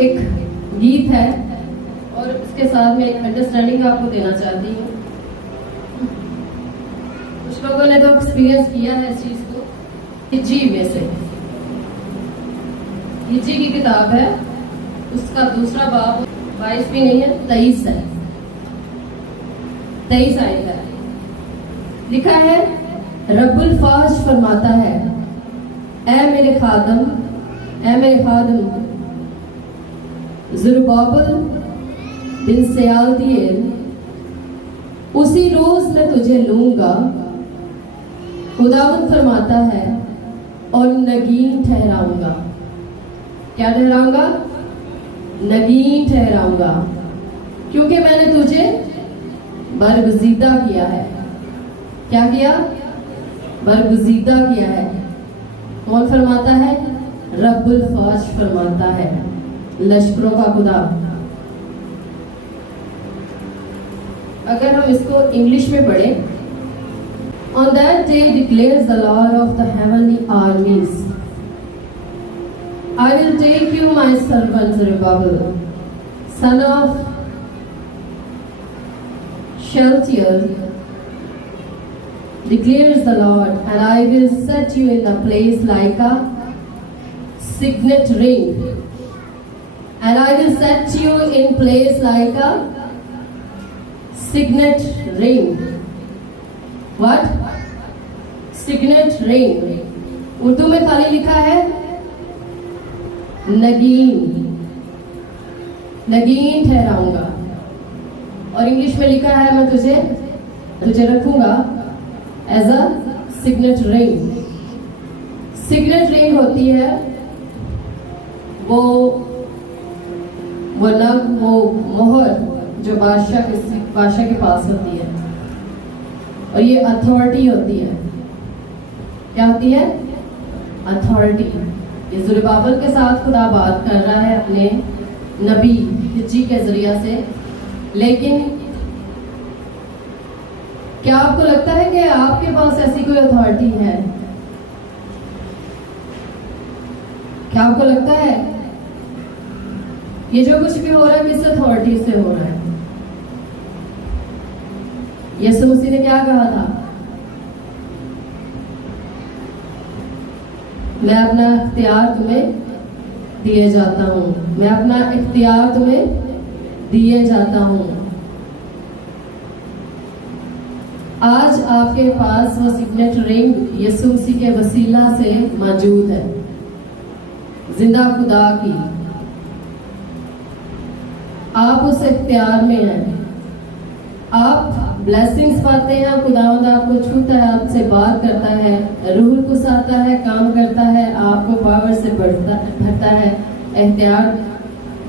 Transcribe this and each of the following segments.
एक गीत है और उसके साथ में एक अंडरस्टैंडिंग आपको देना चाहती हूँ। कुछ लोगों ने तो एक्सपीरियंस किया है इस चीज को। हिज्जी में से हिज्जी की किताब है, उसका दूसरा बाब 22 भी नहीं है, 23 है, 23 आयत है। लिखा है, रब्बुल फाश फरमाता है, ऐ मेरे खादम ज़ुरबाबिल बिन सयालतीएल, उसी रोज मैं तुझे लूंगा, खुदावंद फरमाता है, और नगीन ठहराऊंगा। क्या ठहराऊंगा? नगीन ठहराऊंगा, क्योंकि मैंने तुझे बरगुज़ीदा किया है। क्या किया? बरगुज़ीदा किया है। कौन फरमाता है? रब्बुल फाश फरमाता है, लश्करों का खुदा। अगर हम इसको इंग्लिश में पढ़ें, On that day declares the Lord of the heavenly armies, I will take you, my servant Zerubbabel, son of Shealtiel, declares the Lord, and I will set you in a place like a signet ring, and I will set you in place like a signet ring. What? Signet ring. Urdu में खाली लिखा है नगीन ठहराऊंगा, और English में लिखा है, मैं तुझे रखूंगा as a signet ring. Signet ring होती है वो मोहर जो बादशाह के पास होती है, और ये अथॉरिटी होती है। क्या होती है? अथॉरिटी। ये ज़ुरबाबिल के साथ खुदा बात कर रहा है अपने नबी हिज्जी के जरिया से। लेकिन क्या आपको लगता है कि आपके पास ऐसी कोई अथॉरिटी है? क्या आपको लगता है ये जो कुछ भी हो रहा है किस अथॉरिटी से हो रहा है? यीशु मसीह ने क्या कहा था? मैं अपना इख्तियार तुम्हें दिए जाता हूं, मैं अपना इख्तियार तुम्हें दिए जाता हूं। आज आपके पास वो सिग्नेट रिंग यीशु मसीह के वसीला से मौजूद है, जिंदा खुदा की। आप उस इख्तियार में हैं, आप ब्लेसिंग्स पाते हैं, खुदावंद आपको छूता है, आपसे बात करता है, रूह कुछ आता है, काम करता है, आपको पावर से भरता है, इख्तियार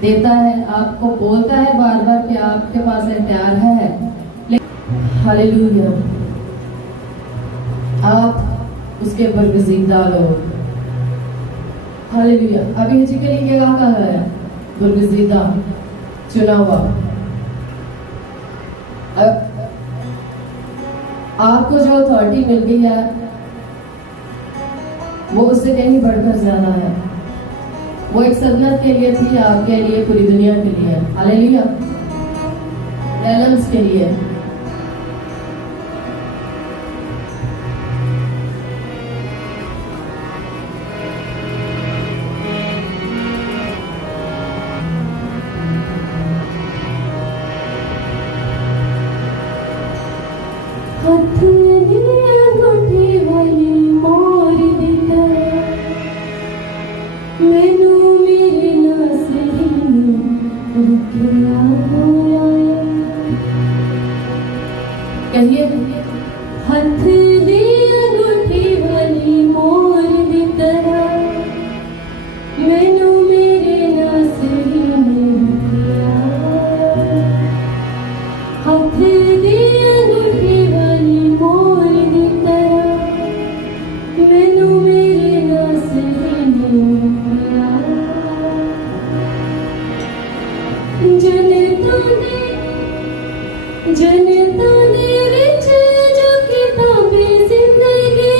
देता है, आपको बोलता है बार बार कि आपके पास इख्तियार है। हालेलुया, आप उसके बरगुज़ीदा लोग। हालेलुया। अभी हिज्जी के लिए क्या कहा है? बरगुज़ीदा, चुना हुआ। आपको जो अथॉरिटी मिल गई है वो उससे कहीं बढ़कर ज्यादा है। वो एक सल्तनत के लिए थी, आपके लिए, पूरी दुनिया के लिए। हालेलुया। रेलेंस के लिए। कहिए, हथ दी अंगूठी वाली मोर दी तरह, मैनू मेरे नासरी ने किया। हथ दी अंगूठी वाली मोर दी तरह, मैनू मेरे नासरी ने किया। जनता दे विच जो किताबे जिंदगी,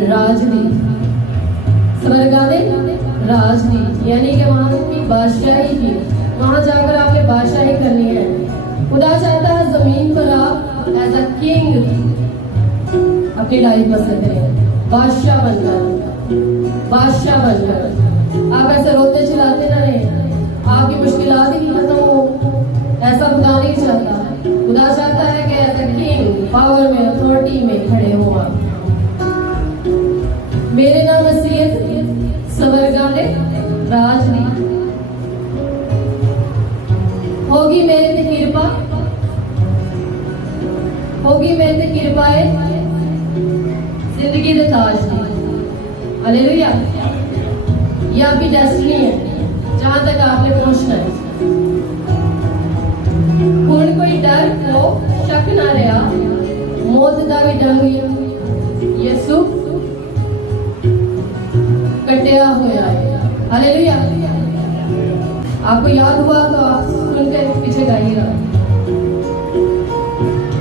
राजदी, स्वर्गा में राजदी, यानी कि वहाँ की बादशाही की, वहाँ जाकर आपने बादशाही करनी है। खुदा चाहता है जमीन पर आप एज अ किंग अपनी लाइफ बसर करें, बादशाह बनकर, बादशाह बनकर। आप ऐसे रोते चिल्लाते ना रहे, आपकी मुश्किलात ही खत्म हो, ऐसा खुदा नहीं चाहता। खुदा चाहता है कि एज अ किंग पावर में, अथॉरिटी में खड़े हो आप। मेरे नाम वसीयत स्वर्गा ने राजदी होगी, मेरे ते कृपा होगी, मेरे ते कृपाए जिंदगी दे ताज दी। हालेलुया। ये आपकी डेस्टिनी है जहां तक आपने पहुंचना है। हुण कोई डर को शक ना रहा, मौत दा भी डंग यसु कटिया हुआ है। हालेलुया। आपको याद हुआ तो आप सुनकर पीछे गाइएगा,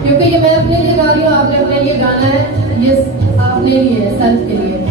क्योंकि ये मैं अपने लिए गा रही हूँ, आपने अपने लिए गाना है, ये अपने लिए, सेल्फ के लिए।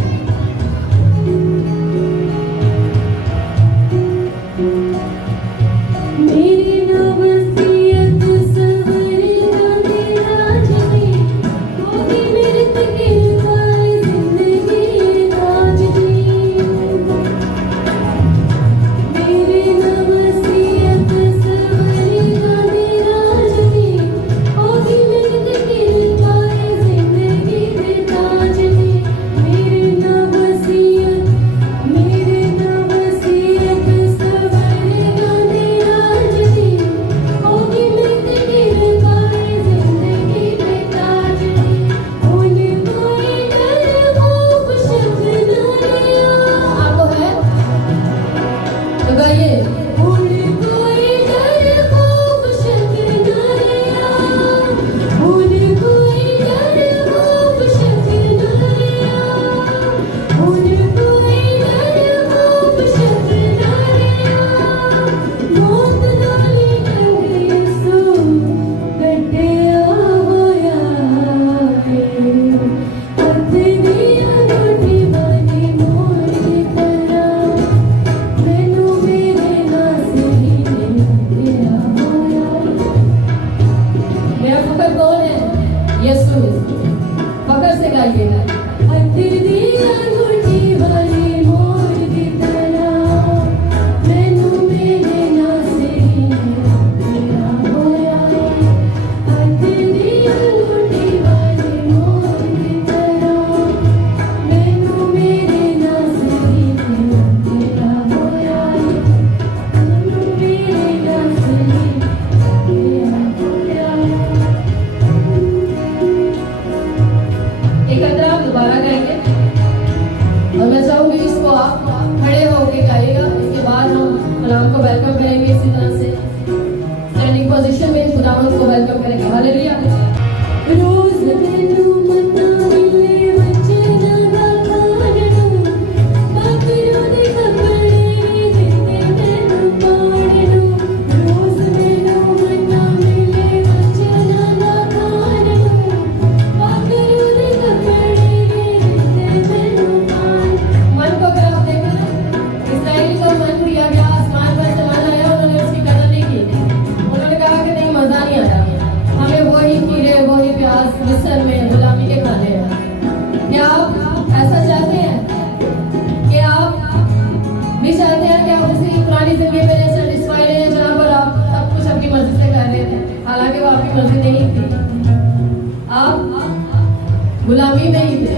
गुलामी में ही थे,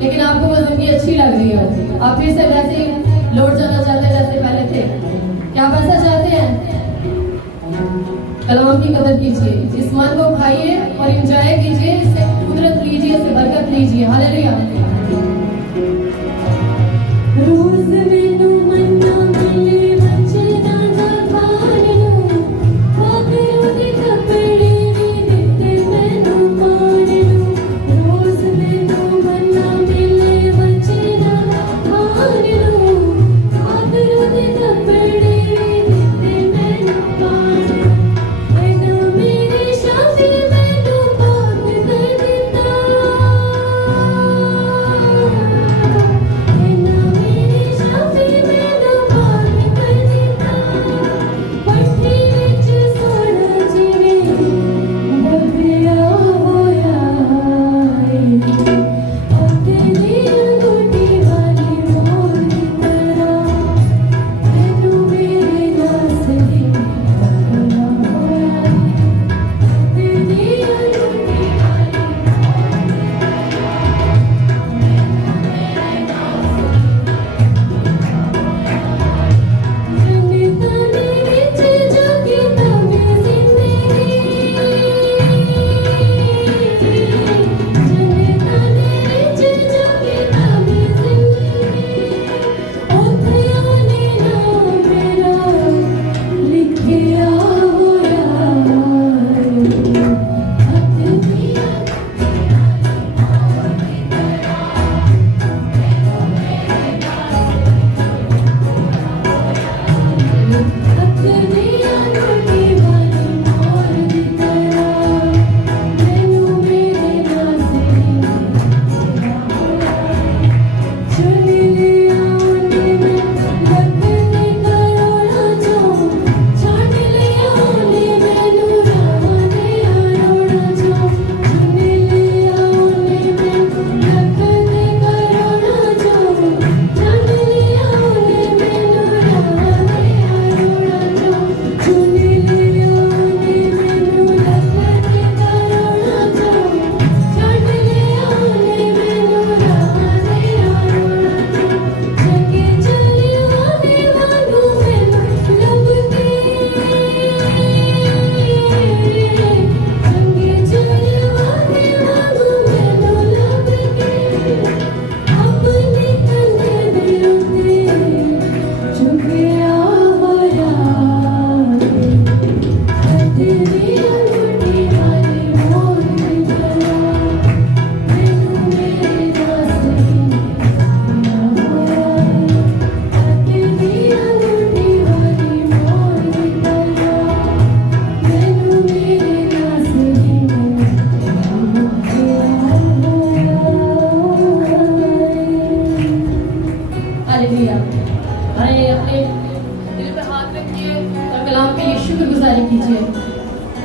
लेकिन आपको वो जिंदगी अच्छी लग रही है, आप फिर से वैसे ही लौट जाना चाहते हैं जैसे पहले थे। क्या आप ऐसा चाहते हैं? कलाम की कदर कीजिए, इस मन को खाइए और एंजॉय कीजिए, इससे कुदरत लीजिए, इससे बरकत लीजिए। हालेलुया। रोज मैनू मन्ना मिले बच्चे ना खाने नु, पापे दे कपड़े भी दिते मैनू पाने नु। रोज मैनू मन्ना मिले बच्चे ना खाने नु, पापे दे कपड़े भी दिते मैनू पाने। मैनू मेरे शादी मैनू पाक कर दिता,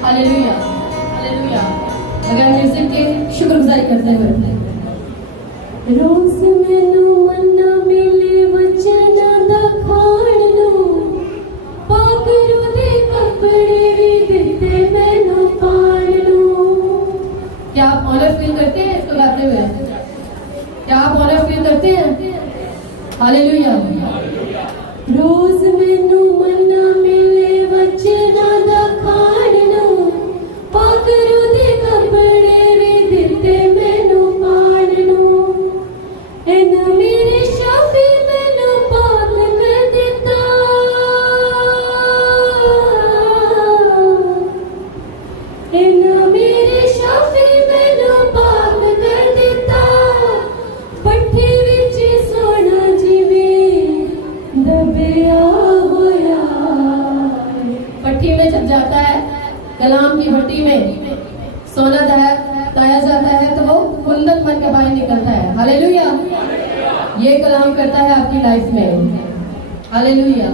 हालेलुया हालेलुया। अगर म्यूजिक की शुक्रगुजारी करते हुए रोज मैनू मन्ना मिले वचन दा खाण लो पागरू दे कपड़े भी दिते मैनू पाण लो। क्या आप ऑनर फील करते हैं इसको गाते हुए? क्या आप ऑनर फील करते हैं? हालेलुया। रोज मैनू मन्ना मिले वचन दा खाण लो पागरू दे कपड़े भी दिते मैनू पाण लो। एना मेरे शाफी मैनू पाक कर दिता एना मेरे शाफी मैनू पाक कर दिता। पट्ठी विच सोना जिवें दबिया होया। पट्टी में जब जाता है कलाम की भट्टी में सोना दाया जाता है तो वो कुंदन बन के बाहर निकलता है। हालेलुया। ये कलाम करता है आपकी लाइफ में। हालेलुया।